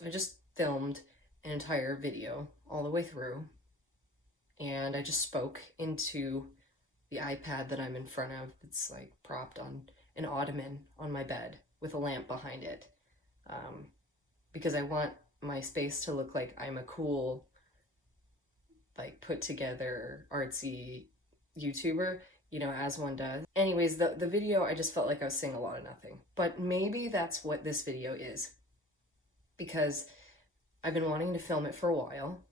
So I just filmed an entire video all the way through, and I just spoke into the iPad that I'm in front of. It's like propped on an ottoman on my bed with a lamp behind it, um, because I want my space to look like I'm a cool, like put together artsy YouTuber, as one does. Anyways, the video, I just felt like I was saying a lot of nothing. But maybe that's what this video is, because I've been wanting to film it for a while,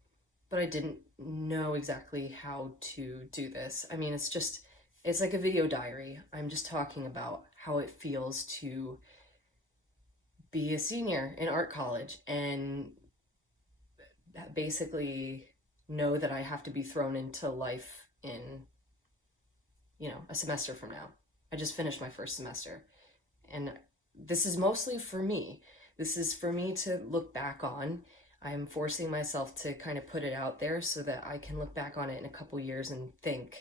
but I didn't know exactly how to do this. I mean, it's like a video diary. I'm just talking about how it feels to be a senior in art college and basically know that I have to be thrown into life in, a semester from now. I just finished my first semester. And this is mostly for me. This is for me to look back on. I'm forcing myself to kind of put it out there so that I can look back on it in a couple years and think,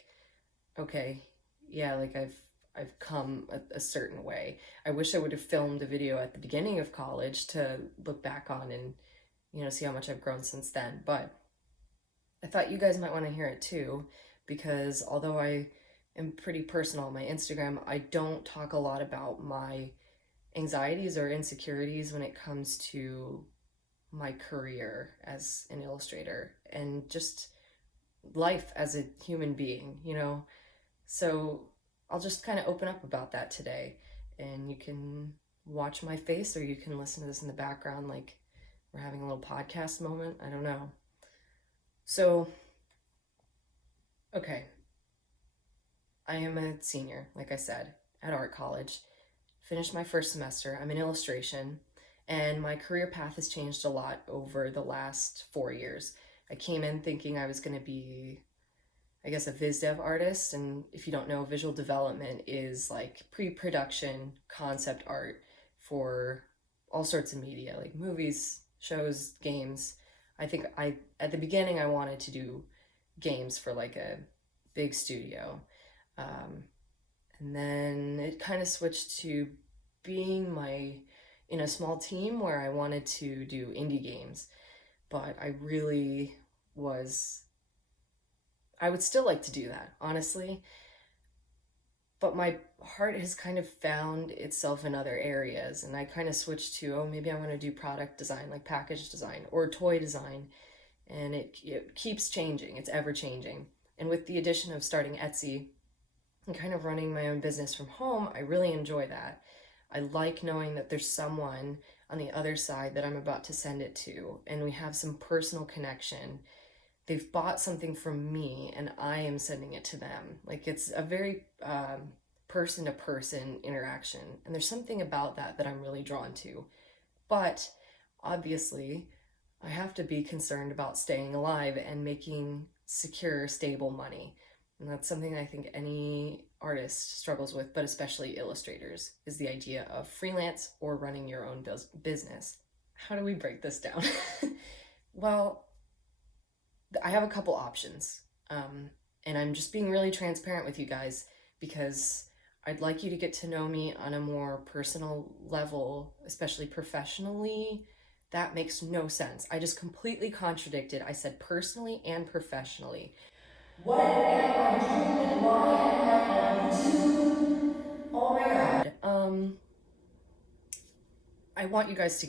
okay, yeah, like I've come a certain way. I wish I would have filmed a video at the beginning of college to look back on and, see how much I've grown since then. But I thought you guys might want to hear it too, because although I am pretty personal on my Instagram, I don't talk a lot about my anxieties or insecurities when it comes to my career as an illustrator and just life as a human being, So I'll just kind of open up about that today, and you can watch my face or you can listen to this in the background like we're having a little podcast moment. I don't know. So, okay. I am a senior, like I said, at art college. Finished my first semester. I'm in illustration, and my career path has changed a lot over the last 4 years. I came in thinking I was going to be, I guess, a viz dev artist. And if you don't know, visual development is like pre-production concept art for all sorts of media, like movies, shows, games. At the beginning, I wanted to do games for like a big studio. And then it kind of switched to being in a small team where I wanted to do indie games. But I would still like to do that, honestly. But my heart has kind of found itself in other areas, and I kind of switched to, maybe I want to do product design, like package design or toy design. And it keeps changing, it's ever changing. And with the addition of starting Etsy and kind of running my own business from home, I really enjoy that. I like knowing that there's someone on the other side that I'm about to send it to, and we have some personal connection. They've bought something from me and I am sending it to them. Like, it's a very person-to-person interaction, and there's something about that I'm really drawn to. But obviously, I have to be concerned about staying alive and making secure, stable money. And that's something I think any artist struggles with, but especially illustrators, is the idea of freelance or running your own business. How do we break this down? Well, I have a couple options, and I'm just being really transparent with you guys because I'd like you to get to know me on a more personal level, especially professionally. That makes no sense. I just completely contradicted. I said personally and professionally. What am I doing and why am I on YouTube? Oh my god. I want you guys to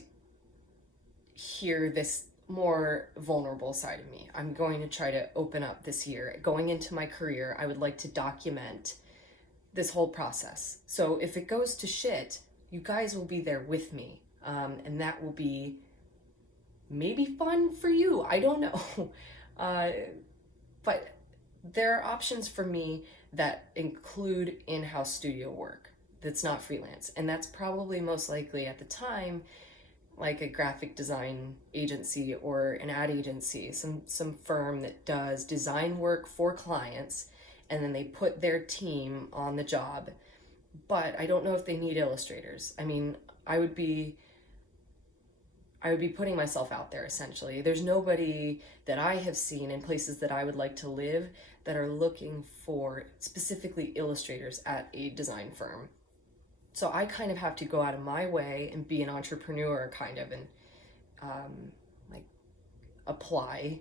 hear this more vulnerable side of me. I'm going to try to open up this year. Going into my career, I would like to document this whole process. So if it goes to shit, you guys will be there with me. And that will be maybe fun for you. I don't know. But there are options for me that include in-house studio work that's not freelance. And that's probably most likely at the time like a graphic design agency or an ad agency, some firm that does design work for clients, and then they put their team on the job. But I don't know if they need illustrators. I mean, I would be putting myself out there, essentially. There's nobody that I have seen in places that I would like to live that are looking for specifically illustrators at a design firm. So I kind of have to go out of my way and be an entrepreneur, kind of, and like apply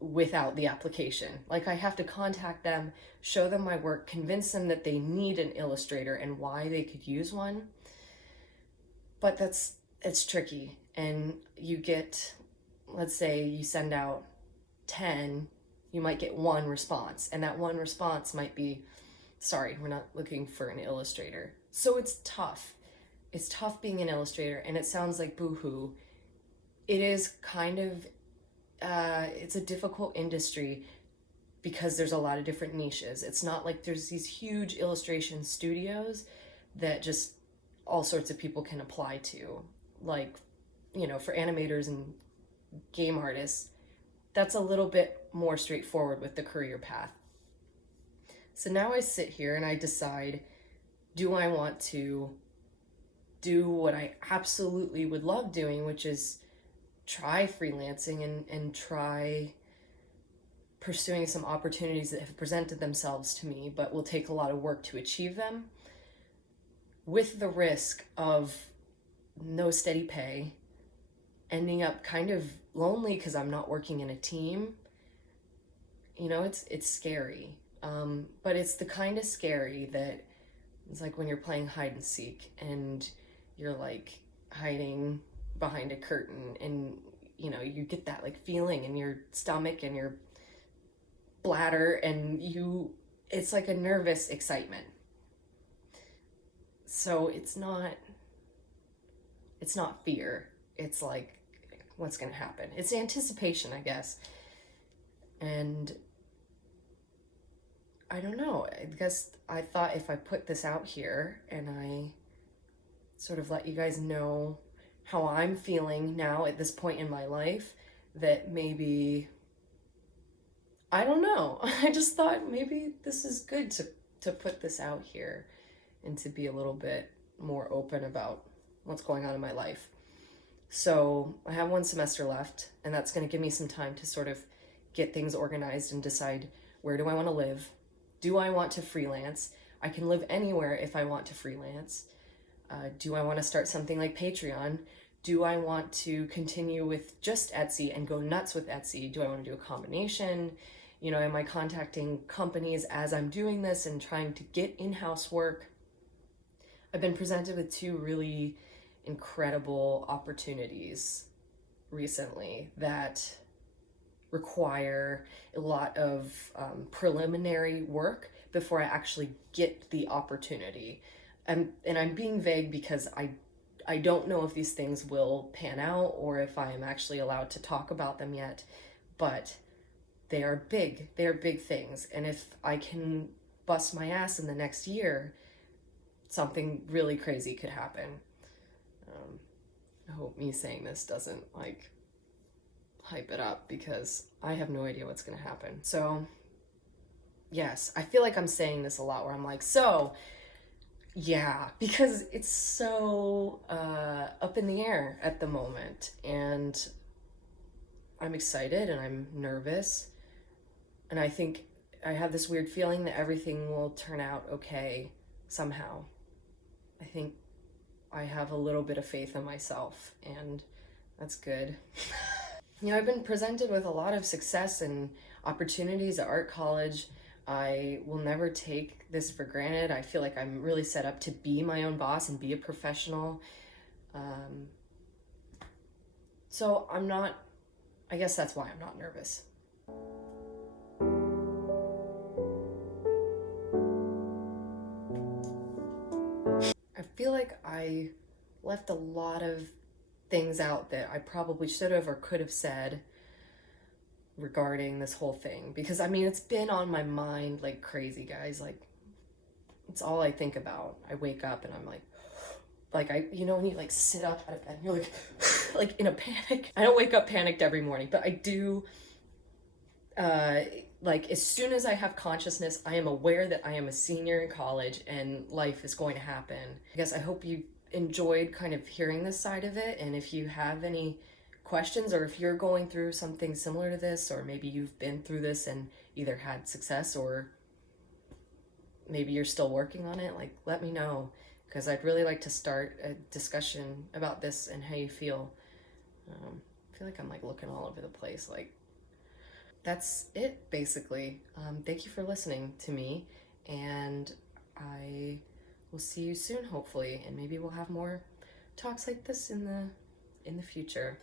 without the application. Like I have to contact them, show them my work, convince them that they need an illustrator and why they could use one. But it's tricky. And you get, let's say you send out 10, you might get one response, and that one response might be, sorry, we're not looking for an illustrator. So it's tough. It's tough being an illustrator, and it sounds like boohoo. It is kind of, it's a difficult industry because there's a lot of different niches. It's not like there's these huge illustration studios that just all sorts of people can apply to. Like, you know, for animators and game artists, that's a little bit more straightforward with the career path. So now I sit here and I decide, do I want to do what I absolutely would love doing, which is try freelancing and try pursuing some opportunities that have presented themselves to me, but will take a lot of work to achieve them, with the risk of no steady pay, ending up kind of lonely because I'm not working in a team. You know, it's scary. But it's the kind of scary that it's like when you're playing hide and seek and you're like hiding behind a curtain, and you know, you get that like feeling in your stomach and your bladder, and it's like a nervous excitement. So it's not fear. It's like, what's going to happen? It's anticipation, I guess. And I don't know. I guess I thought if I put this out here and I sort of let you guys know how I'm feeling now at this point in my life, that maybe, I don't know. I just thought maybe this is good to put this out here and to be a little bit more open about what's going on in my life. So I have one semester left, and that's going to give me some time to sort of get things organized and decide, where do I want to live? Do I want to freelance? I can live anywhere if I want to freelance. Do I want to start something like Patreon? Do I want to continue with just Etsy and go nuts with Etsy? Do I want to do a combination? You know, am I contacting companies as I'm doing this and trying to get in-house work? I've been presented with two really incredible opportunities recently that require a lot of preliminary work before I actually get the opportunity. And I'm being vague because I don't know if these things will pan out or if I am actually allowed to talk about them yet, but they are big. They are big things. And if I can bust my ass in the next year, something really crazy could happen. I hope me saying this doesn't like hype it up, because I have no idea what's going to happen. So yes, I feel like I'm saying this a lot where I'm like, so yeah, because it's so up in the air at the moment, and I'm excited and I'm nervous, and I think I have this weird feeling that everything will turn out okay somehow. I think I have a little bit of faith in myself, and that's good. You know, I've been presented with a lot of success and opportunities at art college. I will never take this for granted. I feel like I'm really set up to be my own boss and be a professional. So I guess that's why I'm not nervous. I feel like I left a lot of things out that I probably should have or could have said regarding this whole thing, because I mean, it's been on my mind like crazy, guys. Like, it's all I think about. I wake up and I'm like you know, when you like sit up out of bed and you're like like in a panic. I don't wake up panicked every morning, but I do like as soon as I have consciousness, I am aware that I am a senior in college and life is going to happen. I guess I hope you enjoyed kind of hearing this side of it, and if you have any questions, or if you're going through something similar to this, or maybe you've been through this and either had success or maybe you're still working on it, like let me know, because I'd really like to start a discussion about this and how you feel. I feel like I'm like looking all over the place. Like, that's it basically. Thank you for listening to me, and I will see you soon, hopefully, and maybe we'll have more talks like this in the future.